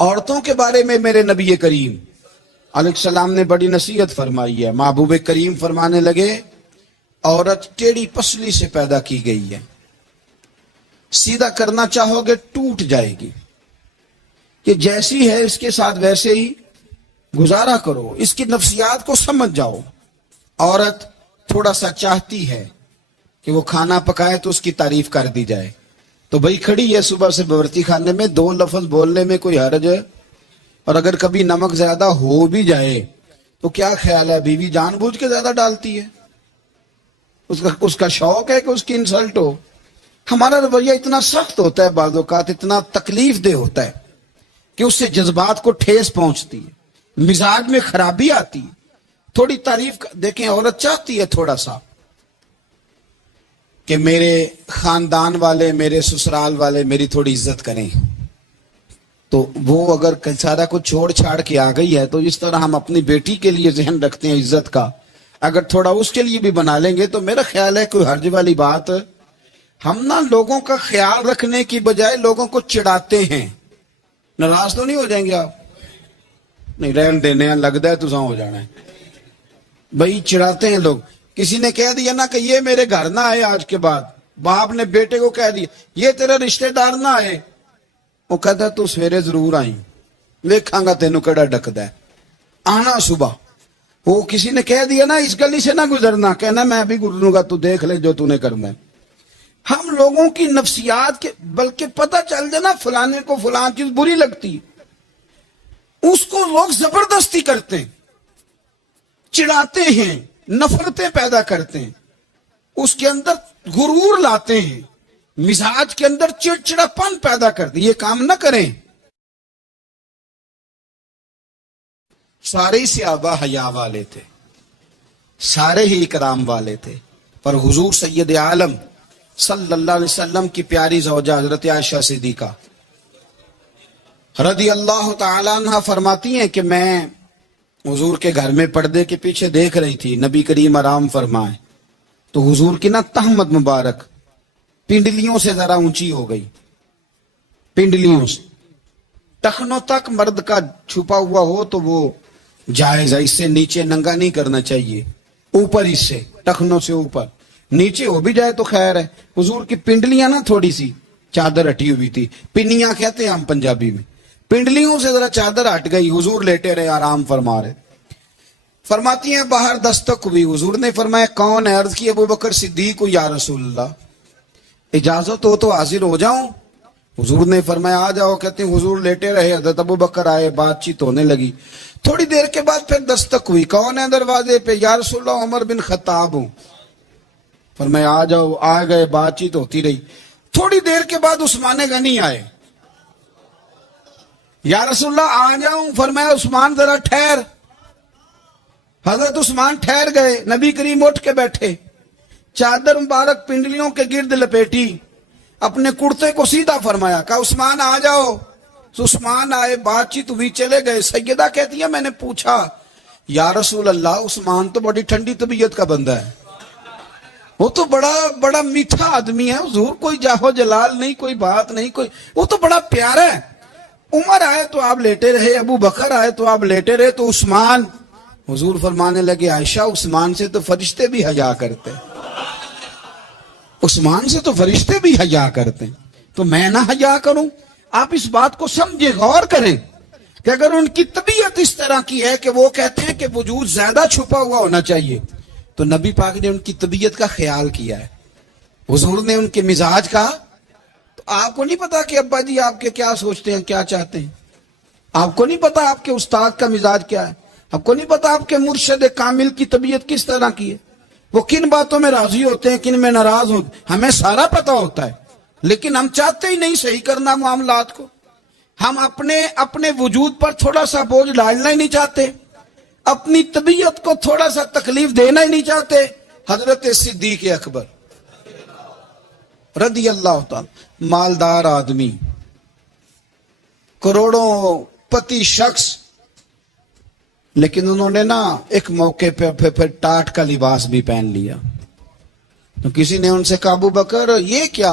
عورتوں کے بارے میں میرے نبی کریم علیہ السلام نے بڑی نصیحت فرمائی ہے. محبوب کریم فرمانے لگے عورت ٹیڑھی پسلی سے پیدا کی گئی ہے، سیدھا کرنا چاہو گے ٹوٹ جائے گی، کہ جیسی ہے اس کے ساتھ ویسے ہی گزارا کرو، اس کی نفسیات کو سمجھ جاؤ. عورت تھوڑا سا چاہتی ہے کہ وہ کھانا پکائے تو اس کی تعریف کر دی جائے، تو بھئی کھڑی ہے صبح سے باورچی خانے میں، 2 لفظ بولنے میں کوئی حرج ہے؟ اور اگر کبھی نمک زیادہ ہو بھی جائے تو کیا خیال ہے، بیوی جان بوجھ کے زیادہ ڈالتی ہے؟ اس کا شوق ہے کہ اس کی انسلٹ ہو. ہمارا رویہ اتنا سخت ہوتا ہے، بعض اوقات اتنا تکلیف دہ ہوتا ہے کہ اس سے جذبات کو ٹھیس پہنچتی ہے، مزاج میں خرابی آتی ہے. تھوڑی تعریف دیکھیں، عورت چاہتی ہے تھوڑا سا کہ میرے خاندان والے، میرے سسرال والے میری تھوڑی عزت کریں، تو وہ اگر سارا کچھ چھوڑ چھاڑ کے آ گئی ہے تو اس طرح ہم اپنی بیٹی کے لیے ذہن رکھتے ہیں عزت کا، اگر تھوڑا اس کے لیے بھی بنا لیں گے تو میرا خیال ہے کوئی حرج والی بات. ہم نا لوگوں کا خیال رکھنے کی بجائے لوگوں کو چڑھاتے ہیں. ناراض تو نہیں ہو جائیں گے آپ؟ نہیں، رہن دینے ہیں، لگتا ہے تو ساں ہو جانا ہے. بھائی چڑھاتے ہیں لوگ. کسی نے کہہ دیا نا کہ یہ میرے گھر نہ آئے آج کے بعد، باپ نے بیٹے کو کہہ دیا یہ تیرا رشتہ دار نہ آئے، وہ کہتا تو سویرے ضرور آئی، دیکھاں گا تینوں کیڑا ڈکدا ہے، آنا صبح. وہ کسی نے کہہ دیا نا اس گلی سے نہ گزرنا، کہنا میں بھی گزروں گا، تو دیکھ لے جو تو نے کرنا ہے. ہم لوگوں کی نفسیات کے بلکہ پتہ چل جائے نا فلانے کو فلان چیز بری لگتی، اس کو لوگ زبردستی کرتے ہیں، چڑھاتے ہیں، نفرتیں پیدا کرتے ہیں، اس کے اندر غرور لاتے ہیں، مزاج کے اندر چڑچڑاپن پیدا کرتے ہیں. یہ کام نہ کریں. سارے صحابہ حیا والے تھے، سارے ہی اکرام والے تھے، پر حضور سید عالم صلی اللہ علیہ وسلم کی پیاری زوجہ حضرت عائشہ صدیقہ رضی اللہ تعالیٰ عنہ فرماتی ہیں کہ میں حضور کے گھر میں پردے کے پیچھے دیکھ رہی تھی، نبی کریم آرام فرمائے تو حضور کی نا تہمت مبارک پنڈلیوں سے ذرا اونچی ہو گئی، پنڈلیوں سے ٹخنوں تک مرد کا چھپا ہوا ہو تو وہ جائز ہے، اس سے نیچے ننگا نہیں کرنا چاہیے، اوپر اس سے ٹخنوں سے اوپر، نیچے ہو بھی جائے تو خیر ہے. حضور کی پنڈلیاں نا تھوڑی سی چادر ہٹی ہوئی تھی، پنیاں کہتے ہیں ہم پنجابی میں، پنڈلیوں سے ذرا چادر ہٹ گئی، حضور لیٹے رہے آرام فرما رہے. فرماتی ہیں باہر دستک ہوئی، حضور نے فرمایا کون ہے؟ عرض کی ابو بکر صدیق یا رسول اللہ، اجازت ہو تو حاضر ہو جاؤں؟ حضور نے فرمایا آ جاؤ. کہتے ہیں حضور لیٹے رہے، حضرت ابو بکر آئے، بات چیت ہونے لگی. تھوڑی دیر کے بعد پھر دستک ہوئی، کون ہے دروازے پہ؟ یا رسول اللہ عمر بن خطاب ہوں. فرمایا آ جاؤ، آ گئے، بات چیت ہوتی رہی. تھوڑی دیر کے بعد عثمان غنی آئے، یا رسول اللہ آ جاؤں؟ فرمایا عثمان ذرا ٹھہر. حضرت عثمان ٹھہر گئے، نبی کریم اٹھ کے بیٹھے، چادر مبارک پنڈلیوں کے گرد لپیٹی، اپنے کرتے کو سیدھا فرمایا، کہا عثمان آ جاؤ. عثمان آئے، بات چیت ہوئی، چلے گئے. سیدہ کہتی ہے میں نے پوچھا یا رسول اللہ عثمان تو بڑی ٹھنڈی طبیعت کا بندہ ہے، وہ تو بڑا میٹھا آدمی ہے، حضور کوئی جاہو جلال نہیں، کوئی بات نہیں، کوئی، وہ تو بڑا پیارا ہے. عمر آئے تو آپ لیٹے رہے، ابو بکر آئے تو آپ لیٹے رہے، تو عثمان. حضور فرمانے لگے عائشہ عثمان سے تو فرشتے بھی حیا کرتے، عثمان سے تو فرشتے بھی حیا کرتے ہیں، تو میں نہ حیا کروں؟ آپ اس بات کو سمجھے، غور کریں کہ اگر ان کی طبیعت اس طرح کی ہے کہ وہ کہتے ہیں کہ وجود زیادہ چھپا ہوا ہونا چاہیے، تو نبی پاک نے ان کی طبیعت کا خیال کیا ہے، حضور نے ان کے مزاج کا. تو آپ کو نہیں پتا کہ ابا جی آپ کے کیا سوچتے ہیں، کیا چاہتے ہیں؟ آپ کو نہیں پتا آپ کے استاد کا مزاج کیا ہے؟ آپ کو نہیں پتا آپ کے مرشد کامل کی طبیعت کس طرح کی ہے؟ وہ کن باتوں میں راضی ہوتے ہیں، کن میں ناراض ہوتے ہیں؟ ہمیں سارا پتا ہوتا ہے، لیکن ہم چاہتے ہی نہیں صحیح کرنا معاملات کو. ہم اپنے وجود پر تھوڑا سا بوجھ ڈالنا ہی نہیں چاہتے، اپنی طبیعت کو تھوڑا سا تکلیف دینا ہی نہیں چاہتے. حضرت صدیق اکبر رضی اللہ تعالی، مالدار آدمی، کروڑوں پتی شخص، لیکن انہوں نے نا ایک موقع پہ پھر ٹاٹ کا لباس بھی پہن لیا. تو کسی نے ان سے کہا ابو بکر یہ کیا؟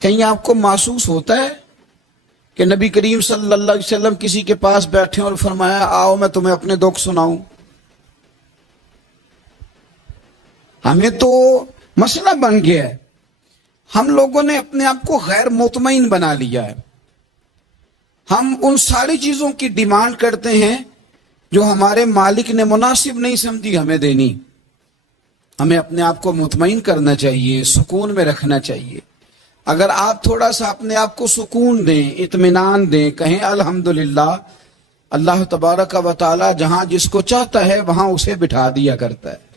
کہیں آپ کو محسوس ہوتا ہے کہ نبی کریم صلی اللہ علیہ وسلم کسی کے پاس بیٹھے اور فرمایا آؤ میں تمہیں اپنے دکھ سناؤں؟ ہمیں تو مسئلہ بن گیا ہے، ہم لوگوں نے اپنے آپ کو غیر مطمئن بنا لیا ہے. ہم ان ساری چیزوں کی ڈیمانڈ کرتے ہیں جو ہمارے مالک نے مناسب نہیں سمجھی ہمیں دینی. ہمیں اپنے آپ کو مطمئن کرنا چاہیے، سکون میں رکھنا چاہیے. اگر آپ تھوڑا سا اپنے آپ کو سکون دیں، اطمینان دیں، کہیں الحمدللہ، اللہ تبارک و تعالی جہاں جس کو چاہتا ہے وہاں اسے بٹھا دیا کرتا ہے.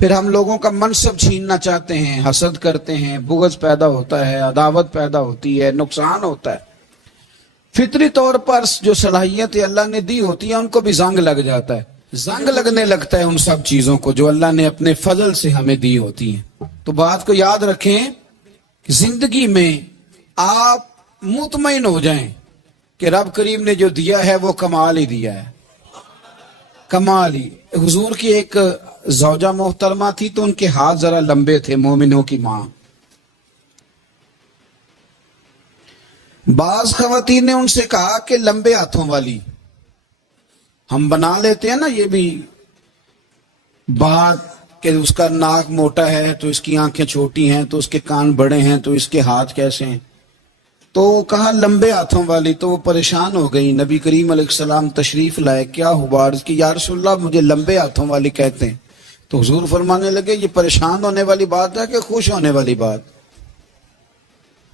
پھر ہم لوگوں کا منصب چھیننا چاہتے ہیں، حسد کرتے ہیں، بغض پیدا ہوتا ہے، عداوت پیدا ہوتی ہے، نقصان ہوتا ہے. فطری طور پر جو صلاحیتیں اللہ نے دی ہوتی ہیں ان کو بھی زنگ لگ جاتا ہے، زنگ لگنے لگتا ہے ان سب چیزوں کو جو اللہ نے اپنے فضل سے ہمیں دی ہوتی ہیں. تو بات کو یاد رکھیں کہ زندگی میں آپ مطمئن ہو جائیں کہ رب کریم نے جو دیا ہے وہ کمال ہی دیا ہے، کمال ہی. حضور کی ایک زوجہ محترمہ تھی تو ان کے ہاتھ ذرا لمبے تھے، مومنوں کی ماں. بعض خواتین نے ان سے کہا کہ لمبے ہاتھوں والی، ہم بنا لیتے ہیں نا یہ بھی بات کہ اس کا ناک موٹا ہے تو اس کی آنکھیں چھوٹی ہیں تو اس کے کان بڑے ہیں تو اس کے ہاتھ کیسے ہیں. تو کہا لمبے ہاتھوں والی. تو وہ پریشان ہو گئی. نبی کریم علیہ السلام تشریف لائے. کیا ہوا؟ عرض کی یا رسول اللہ مجھے لمبے ہاتھوں والی کہتے ہیں. تو حضور فرمانے لگے یہ پریشان ہونے والی بات ہے کہ خوش ہونے والی بات؟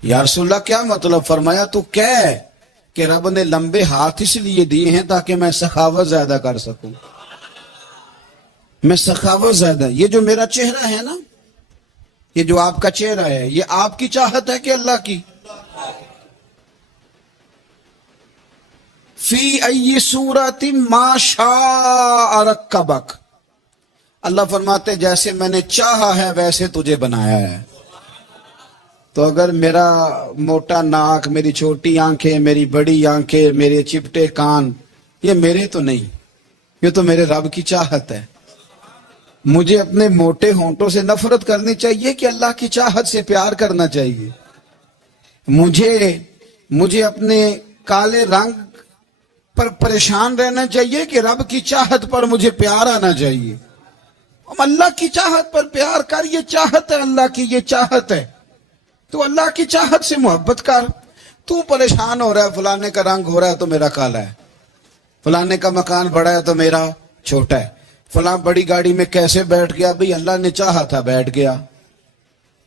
یا رسول اللہ کیا مطلب؟ فرمایا تو کہہ کہ رب نے لمبے ہاتھ اس لیے دیے ہیں تاکہ میں سخاوت زیادہ کر سکوں. میں سخاوت زیادہ، یہ جو میرا چہرہ ہے نا، یہ جو آپ کا چہرہ ہے، یہ آپ کی چاہت ہے کہ اللہ کی؟ فی ای صورت ما شاء رکبک. اللہ فرماتے جیسے میں نے چاہا ہے ویسے تجھے بنایا ہے. تو اگر میرا موٹا ناک، میری چھوٹی آنکھیں، میری بڑی آنکھیں، میرے چپٹے کان، یہ میرے تو نہیں، یہ تو میرے رب کی چاہت ہے. مجھے اپنے موٹے ہونٹوں سے نفرت کرنی چاہیے کہ اللہ کی چاہت سے پیار کرنا چاہیے؟ مجھے اپنے کالے رنگ پر پریشان رہنا چاہیے کہ رب کی چاہت پر مجھے پیار آنا چاہیے؟ اللہ کی چاہت پر پیار کر، یہ چاہت ہے اللہ کی، یہ چاہت ہے. تو اللہ کی چاہت سے محبت کر. تو پریشان ہو رہا ہے فلانے کا رنگ ہو رہا ہے تو میرا کالا ہے، فلانے کا مکان بڑا ہے تو میرا چھوٹا ہے، فلاں بڑی گاڑی میں کیسے بیٹھ گیا؟ بھئی اللہ نے چاہا تھا بیٹھ گیا.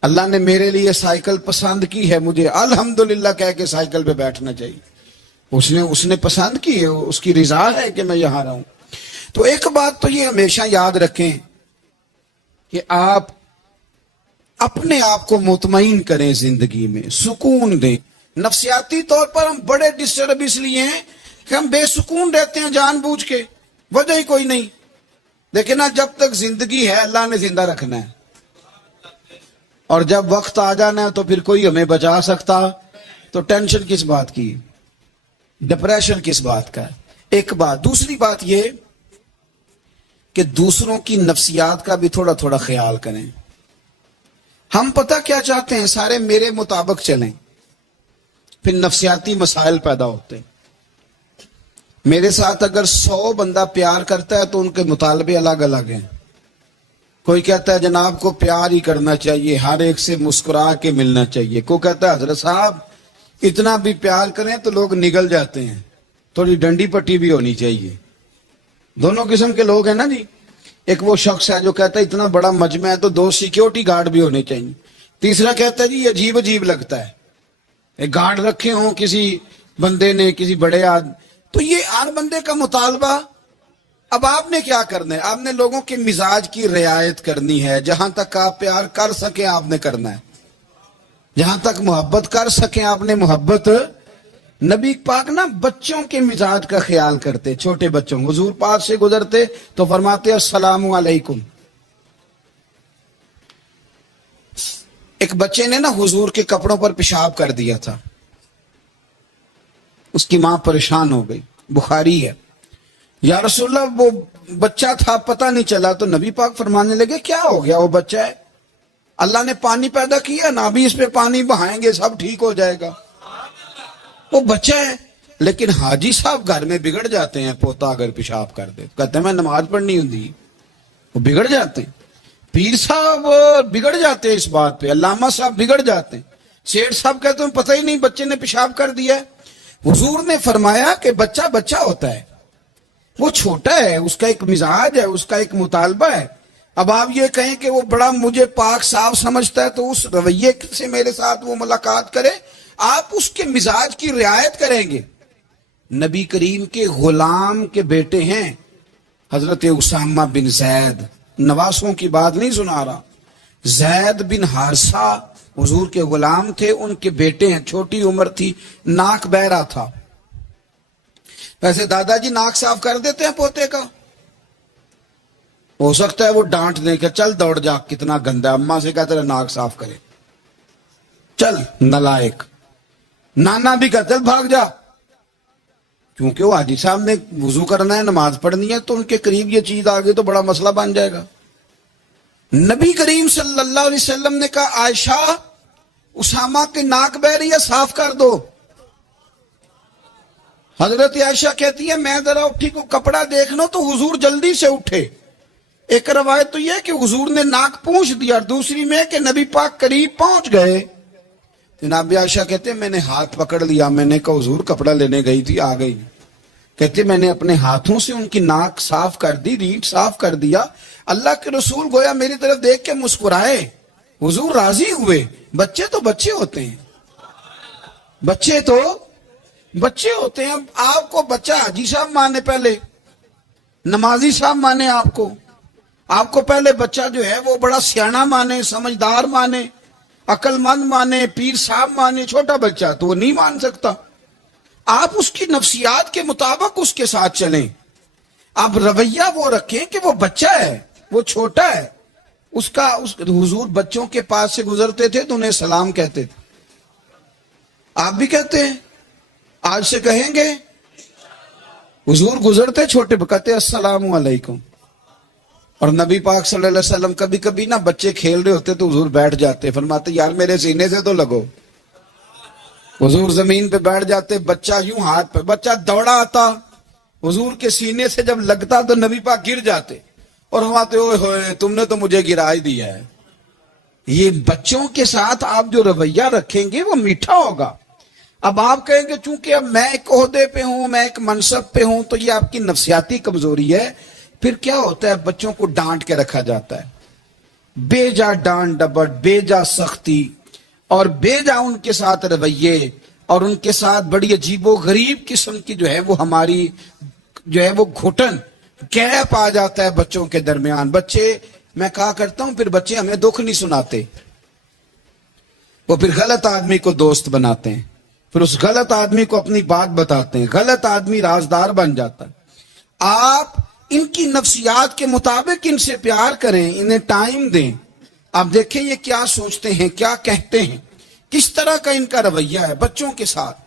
اللہ نے میرے لیے سائیکل پسند کی ہے، مجھے الحمدللہ کہہ کے سائیکل پہ بیٹھنا چاہیے. اس نے پسند کی ہے، اس کی رضا ہے کہ میں یہاں رہوں. تو ایک بات تو یہ ہمیشہ یاد رکھیں کہ آپ اپنے آپ کو مطمئن کریں، زندگی میں سکون دیں. نفسیاتی طور پر ہم بڑے ڈسٹرب اس لیے ہیں کہ ہم بے سکون رہتے ہیں جان بوجھ کے، وجہ ہی کوئی نہیں. لیکن جب تک زندگی ہے اللہ نے زندہ رکھنا ہے، اور جب وقت آ جانا ہے تو پھر کوئی ہمیں بچا سکتا. تو ٹینشن کس بات کی، ڈپریشن کس بات کا؟ ایک بات. دوسری بات یہ کہ دوسروں کی نفسیات کا بھی تھوڑا تھوڑا خیال کریں. ہم پتہ کیا چاہتے ہیں؟ سارے میرے مطابق چلیں، پھر نفسیاتی مسائل پیدا ہوتے ہیں. میرے ساتھ اگر 100 بندہ پیار کرتا ہے تو ان کے مطالبے الگ الگ ہیں. کوئی کہتا ہے جناب کو پیار ہی کرنا چاہیے، ہر ایک سے مسکرا کے ملنا چاہیے. کوئی کہتا ہے حضرت صاحب اتنا بھی پیار کریں تو لوگ نگل جاتے ہیں، تھوڑی ڈنڈی پٹی بھی ہونی چاہیے. دونوں قسم کے لوگ ہیں نا جی. ایک وہ شخص ہے جو کہتا ہے اتنا بڑا مجمع ہے تو 2 سیکیورٹی گارڈ بھی ہونے چاہیے. تیسرا کہتا ہے جی عجیب عجیب لگتا ہے، ایک گارڈ رکھے ہوں کسی بندے نے، کسی بڑے آدمی. تو یہ ہر بندے کا مطالبہ. اب آپ نے کیا کرنا ہے؟ آپ نے لوگوں کے مزاج کی رعایت کرنی ہے. جہاں تک آپ پیار کر سکیں آپ نے کرنا ہے، جہاں تک محبت کر سکیں آپ نے محبت. نبی پاک نا بچوں کے مزاج کا خیال کرتے، چھوٹے بچوں. حضور پاک سے گزرتے تو فرماتے السلام علیکم. ایک بچے نے نا حضور کے کپڑوں پر پیشاب کر دیا تھا، اس کی ماں پریشان ہو گئی. بخاری ہے. یا رسول اللہ وہ بچہ تھا پتہ نہیں چلا. تو نبی پاک فرمانے لگے کیا ہو گیا؟ وہ بچہ ہے. اللہ نے پانی پیدا کیا نا، ابھی اس پہ پانی بہائیں گے سب ٹھیک ہو جائے گا. وہ بچہ ہے. لیکن حاجی صاحب گھر میں بگڑ جاتے ہیں، پوتا اگر پیشاب کر دے کہتے ہیں میں نماز پڑھنی ہوں، وہ بگڑ جاتے ہیں. پیر صاحب بگڑ جاتے ہیں اس بات پہ، علامہ صاحب بگڑ جاتے ہیں. سیٹھ صاحب کہتے ہیں پتہ ہی نہیں بچے نے پیشاب کر دیا ہے. حضور نے فرمایا کہ بچہ بچہ ہوتا ہے، وہ چھوٹا ہے، اس کا ایک مزاج ہے، اس کا ایک مطالبہ ہے. اب آپ یہ کہیں کہ وہ بڑا مجھے پاک صاف سمجھتا ہے تو اس رویے سے میرے ساتھ وہ ملاقات کرے، آپ اس کے مزاج کی رعایت کریں گے. نبی کریم کے غلام کے بیٹے ہیں حضرت اسامہ بن زید، نواسوں کی بات نہیں سنا رہا. زید بن حارثہ حضور کے غلام تھے، ان کے بیٹے ہیں. چھوٹی عمر تھی، ناک بہ رہا تھا. ویسے دادا جی ناک صاف کر دیتے ہیں پوتے کا؟ ہو سکتا ہے وہ ڈانٹ دیں کہ چل دوڑ جا، کتنا گندا. اماں سے کہتے ہیں ناک صاف کرے، چل نالائق. نانا بھی کہتے ہیں بھاگ جا. کیونکہ وہ حاجی صاحب نے وضو کرنا ہے، نماز پڑھنی ہے، تو ان کے قریب یہ چیز آ گئی تو بڑا مسئلہ بن جائے گا. نبی کریم صلی اللہ علیہ وسلم نے کہا عائشہ اسامہ کے ناک بہ رہی ہے، صاف کر دو. حضرت عائشہ کہتی ہے میں ذرا اٹھی کو کپڑا دیکھ لو تو حضور جلدی سے اٹھے. ایک روایت تو یہ کہ حضور نے ناک پونچھ دیا، اور دوسری میں کہ نبی پاک قریب پہنچ گئے. جناب عائشہ کہتے ہیں میں نے ہاتھ پکڑ لیا، میں نے کہا حضور کپڑا لینے گئی تھی آ گئی. کہتے میں نے اپنے ہاتھوں سے ان کی ناک صاف کر دی، ریٹ صاف کر دیا. اللہ کے رسول گویا میری طرف دیکھ کے مسکرائے، حضور راضی ہوئے. بچے تو بچے ہوتے ہیں، بچے تو بچے ہوتے ہیں. اب آپ کو بچہ حاجی صاحب مانے، پہلے نمازی صاحب مانے، آپ کو پہلے بچہ جو ہے وہ بڑا سیاںا مانے، سمجھدار مانے، عقل مند مانے، پیر صاحب مانے. چھوٹا بچہ تو وہ نہیں مان سکتا. آپ اس کی نفسیات کے مطابق اس کے ساتھ چلیں. آپ رویہ وہ رکھیں کہ وہ بچہ ہے، وہ چھوٹا ہے. حضور بچوں کے پاس سے گزرتے تھے تو انہیں سلام کہتے تھے. آپ بھی کہتے ہیں، آج سے کہیں گے. حضور گزرتے چھوٹے کہتے السلام علیکم. اور نبی پاک صلی اللہ علیہ وسلم کبھی کبھی نا بچے کھیل رہے ہوتے تو حضور بیٹھ جاتے، فرماتے یار میرے سینے سے تو لگو. حضور زمین پہ بیٹھ جاتے، بچہ یوں ہاتھ پہ، بچہ دوڑا آتا، حضور کے سینے سے جب لگتا تو نبی پاک گر جاتے اور فرماتے اوئے ہوئے تم نے تو مجھے گرا ہی دیا ہے. یہ بچوں کے ساتھ آپ جو رویہ رکھیں گے وہ میٹھا ہوگا. اب آپ کہیں گے چونکہ اب میں ایک عہدے پہ ہوں، میں ایک منصب پہ ہوں، تو یہ آپ کی نفسیاتی کمزوری ہے. پھر کیا ہوتا ہے، بچوں کو ڈانٹ کے رکھا جاتا ہے، بے جا ڈانٹ ڈپٹ، بے جا سختی اور بے جا ان کے ساتھ رویے اور ان کے ساتھ بڑی عجیب و غریب قسم کی جو ہے وہ ہماری جو ہے وہ گھٹن گیپ آ جاتا ہے بچوں کے درمیان. بچے، میں کہا کرتا ہوں، پھر بچے ہمیں دکھ نہیں سناتے، وہ پھر غلط آدمی کو دوست بناتے ہیں، پھر اس غلط آدمی کو اپنی بات بتاتے ہیں، غلط آدمی رازدار بن جاتا ہے. آپ ان کی نفسیات کے مطابق ان سے پیار کریں، انہیں ٹائم دیں. آپ دیکھیں یہ کیا سوچتے ہیں، کیا کہتے ہیں، کس طرح کا ان کا رویہ ہے بچوں کے ساتھ.